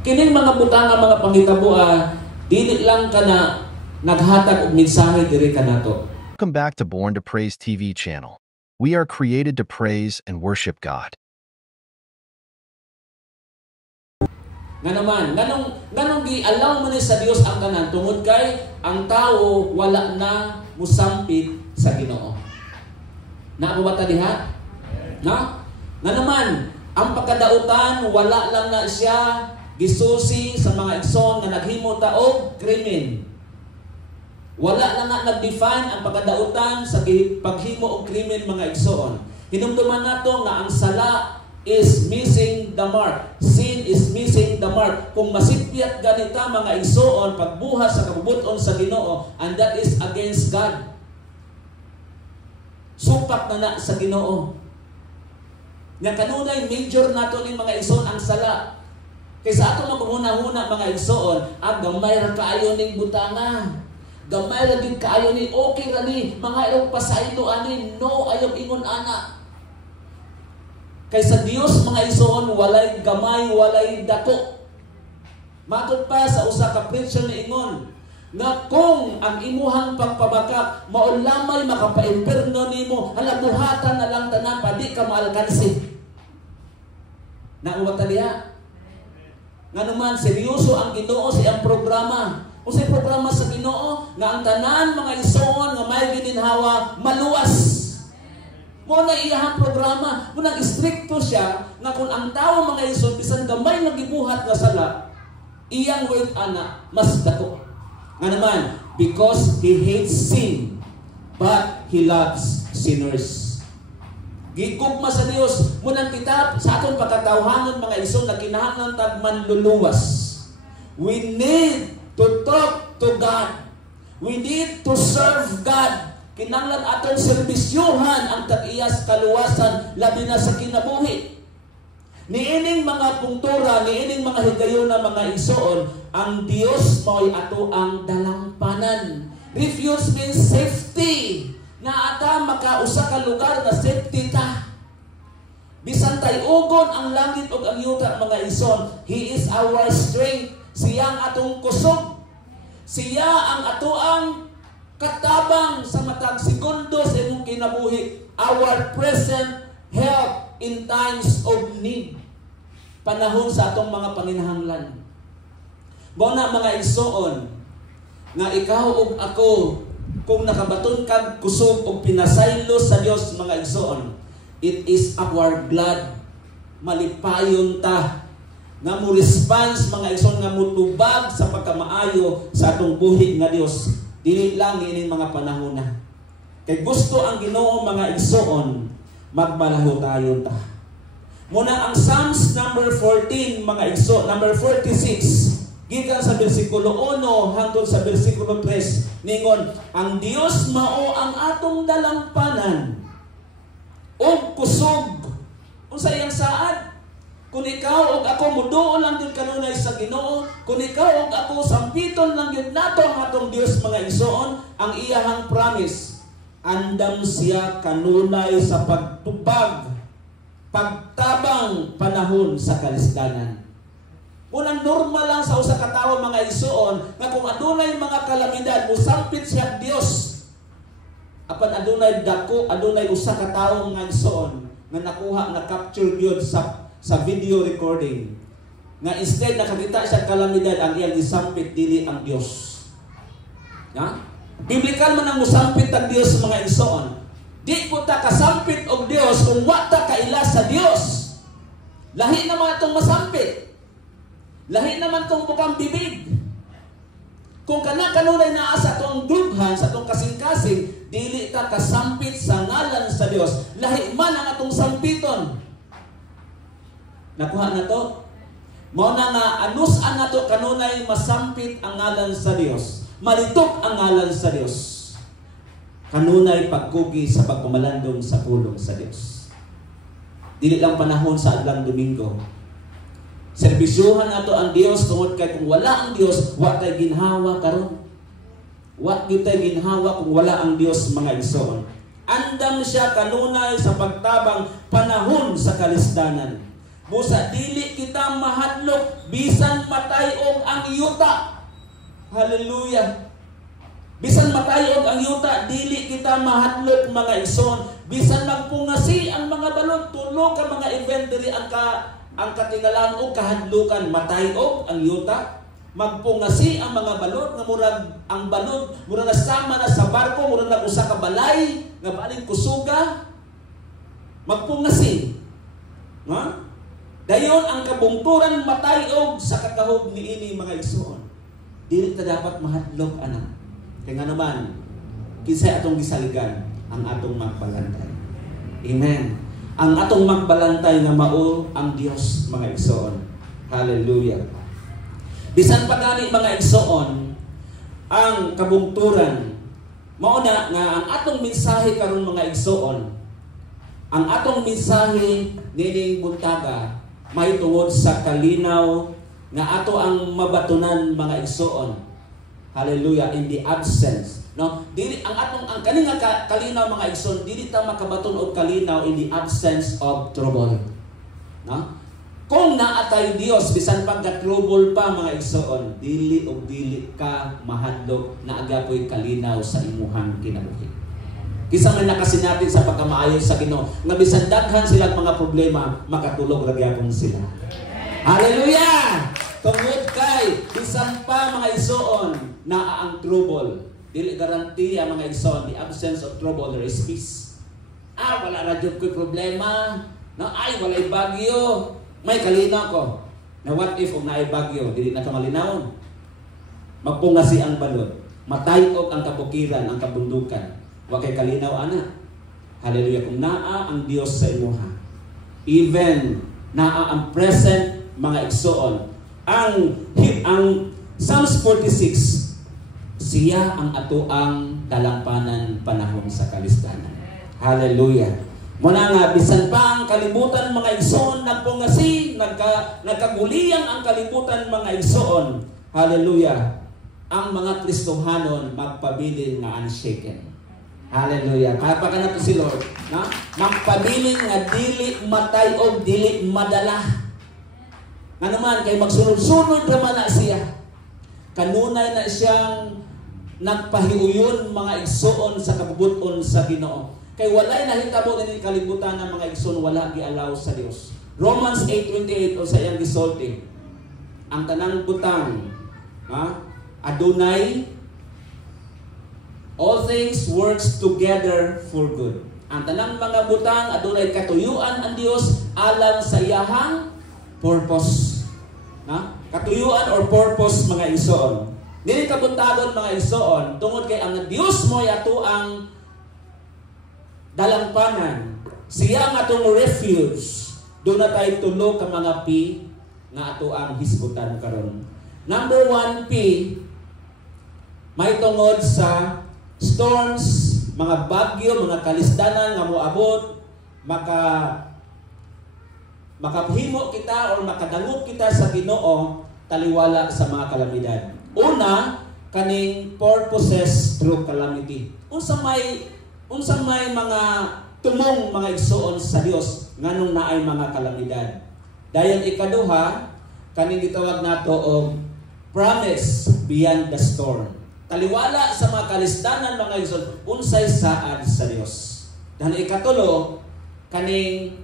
Kining mga butang nga mga panghitabo dili lang ka na naghatag og mensahe diri kanato. Welcome back to Born to Praise TV channel. We are created to praise and worship God. Nga naman, ganong gi-allow mo ni sa Dios ang tanan tungod kay ang tao wala na musampit sa Ginoo. Naabot diha? Na? Nga naman, ang pagkadautan wala lang na siya gisusi sa mga igsoon nga naghimo ta og krimen. Wala lang na nag-define ang pagkadautan sa paghimo og krimen mga igsoon. Hinumduman nato nga ang sala is missing the mark. Sin is missing the mark. Kung masipyat ganita mga igsoon pagbuhat sa kabubuton sa Ginoo, and that is against God. Supak na sa Ginoo. Nga kanunay major nato ni mga igsoon ang sala. Kaysa ato maguna-huna mga igsoon, gamay ra kaayo ning butanga. Gamay ra gid kaayo ni okay ra ni mga irong pasaylo ani no ayo ingon ana. Kaysa Dios mga igsoon walay gamay, walay dako. Matod pa sa usa ka preacher ni ingon nga kung ang imuhang pagpabakak maulamay makapa-imperno nimo, hala buhatan na lang tanan pa di ka maalkansi. Nauwat diha. Nga naman seryoso ang Ginoo sa iyang programa. Kung sa programa sa Ginoo nga ang tanan mga igsoon nga may gininhawa maluwas. Mo na iyang programa, mo nag-stricto siya nga kung ang tao mga igsoon bisan gamay nga gibuhat nga sala, iyang word ana mas dako. Nga naman, because He hates sin, but He loves sinners. Gigugma sa Dios, munang kita sa atong pagkatawhanon mga igsoon na kinahanglan tag manluluwas. We need to talk to God. We need to serve God. Kinahanglan aton serbisyuhan ang tag-iyas kaluwasan labi na sa kinabuhi. Niining mga pungtura, niining mga higayon na mga igsoon, ang Dios mo'y ato ang dalampanan. Refuge means safety. Na ata makausa ka lugar na safety ta. Bisan tay ugon ang langit ug ang yuta mga igsoon, He is our strength. Siya ang atong kusog. Siya ang atoang katabang sa matag segundo sa imong kinabuhi. Our present help in times of need. Panahon sa atong mga panginahanglan. Mao na mga igsoon nga ikaw ug ako kung nakabaton kag kusog og pinasaylo sa Dios mga igsoon, it is our blood malipayon ta nga mo response mga igsoon nga mutubag sa pagkamaayo sa atong buhi nga Dios. Dili lang ining mga panahon na. Kay gusto ang Ginoo mga igsoon, magmalaho tayo ta. Muna ang Psalms number 14 mga igsoon, number 46, gikan sa bersikulo 1 hangtod sa bersikulo 3, ningon, ang Dios mao ang atong dalampanan o kusog. Unsa iyang saad? Kung ikaw o ako muduol lang din kanunay sa Ginoo, kung ikaw o ako sampiton lang yun nato ang atong Dios mga igsoon, ang iyahang promise, andam siya kanunay sa pagtubag, pagtabang panahon sa kalisdanan. Unang normal lang sa usa ka tawo mga igsoon, nga kung adunay mga kalamidad, musampit siya Dios. Apan adunay dako, adunay usa ka tawo mga igsoon, nga nakuha, na capture yun sa video recording, nga instead nakakita siya kalamidad, ang iyang isampit dili ang Dios. Ha? Biblikal man ang musampit ang Dios mga igsoon. Di ko ta kasampit og Dios kung wa ta kaila sa Dios. Lahi naman itong masampit. Lahi naman itong bukang bibig. Kung kanunay naa sa itong dughan, sa itong kasing-kasing, dili ta kasampit sa ngalan sa Dios. Lahi man ang atong sampiton. Nakuha na to? Mao na nga anusan na to kanunay masampit ang ngalan sa Dios. Malitok ang ngalan sa Dios. Kanunay pagkugi sa pagpamalandong sa pulong sa Dios. Dili lang panahon sa adlang Domingo. Serbisyuhan nato ang Dios tungod kay kung wala ang Dios, wa tay ginhawa karon. Wa gyud tay ginhawa kung wala ang Dios mga igsoon. Andam siya kanunay sa pagtabang panahon sa kalisdanan. Busa dili kita mahadlok bisan matayog ang yuta. Hallelujah. Bisan matayog ang yuta, dili kita mahadlok mga igsoon. Bisan magpungasi ang mga balod, tulo ka mga event diri ang katingalan o kahadlukan, matayog ang yuta. Magpungasi ang mga balod nga murag ang balod murag nasama na sa barko, murag nagusa ka balay nga baling kusuga. Magpungasi. Ha? Dayon ang kabungturan matayog sa kakahog niini mga igsoon. Dili ta dapat mahadlok anak. Kaya nga naman, kinsa atong gisaligan ang atong magbalantay. Amen. Ang atong magbalantay nga mao ang Dios mga igsoon. Hallelujah. Bisan pa gani mga igsoon, ang kabungturan mao na nga ang atong mensahe karon mga igsoon. Ang atong mensahe nining buntaga may tungod sa kalinaw nga ato ang mabatunan mga igsoon. Hallelujah, in the absence. No, dili ang kaning nga kalinaw mga igsoon, dili ta makabaton og kalinaw in the absence of trouble. No? Kung naatay Dios bisan pagka-trouble pa mga igsoon, dili og dili ka mahadlok na agapoy kalinaw sa imuhang kinabuhi. Kisa man nakasinatin sa pagkamaayo sa Ginoo, nga bisan daghan sila mga problema, makatulog ra gyapon sila. Hallelujah! Tungod kay bisan pa mga igsoon naa ang trouble, dili garantiya mga igsoon, the absence of trouble there is peace. Wala ra jud ko'y problema. No, walay bagyo. May kalinaw ko. Na what if kung naay bagyo, dili na ka malinawon. Magpungasi ang balod. Matayog ang kabukiran, ang kabundukan. Wa kay kalinaw ana. Hallelujah. Kung naa ang Dios sa imuha. Even naa ang present mga igsoon. Ang Psalms 46, siya ang atoang dalampanan panahon sa kalisdanan. Hallelujah. Muna nga, bisan pa ang kalibutan mga igsoon, nagpungasi, nagkagulian ang kalibutan mga igsoon. Hallelujah. Ang mga Kristohanon magpabilin nga unshaken. Hallelujah. Kaya pa ka na to si Lord. Na? Magpabilin nga dili matay o dili madala. Nga naman, kay magsunod-sunod naman na siya. Kanunay na siyang nagpahiuyon mga igsoon sa kabubuton sa Ginoo. Kay walay nahitabo din kalibutan ng mga igsoon, wala gialaw sa Dios. Romans 8:28 o sa iyang gisulti. Ang tanang butang, Adonai, all things works together for good. Ang tanang mga butang, Adonai katuyuan ang Dios alang sa iyahang purpose. Katuyuan or purpose mga igsoon. Dili kabuntagon mga igsoon, tungod kay ang Dios mo yato ang dalampanan. Siya nga itong refuge. Doon na tayo tulo ka mga P nga ato ang hisgutan karon. Number 1 P, may tungod sa storms, mga bagyo, mga kalisdanan nga moabot, makahimo kita or makadangot kita sa Ginoo taliwala sa mga kalamidad. Una, kaning purposes through calamity. Unsa may mga tumong mga igsoon sa Dios nganong naay mga kalamidad. Dayon ikaduha, kaning gitawag nato og promise beyond the storm. Taliwala sa mga kalisdanan mga igsoon, unsay saad sa Dios. Dayon ikatulo, kaning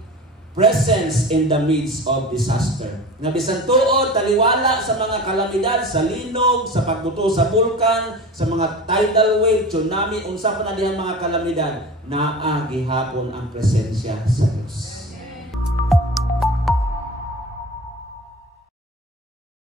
presence in the midst of disaster. Nga bisan tuod taliwala sa mga kalamidad, sa linog, sa pagbuto sa bulkan, sa mga tidal wave, tsunami, unsa pa na dihang mga kalamidad, naa gihapon ang presensya sa Dios.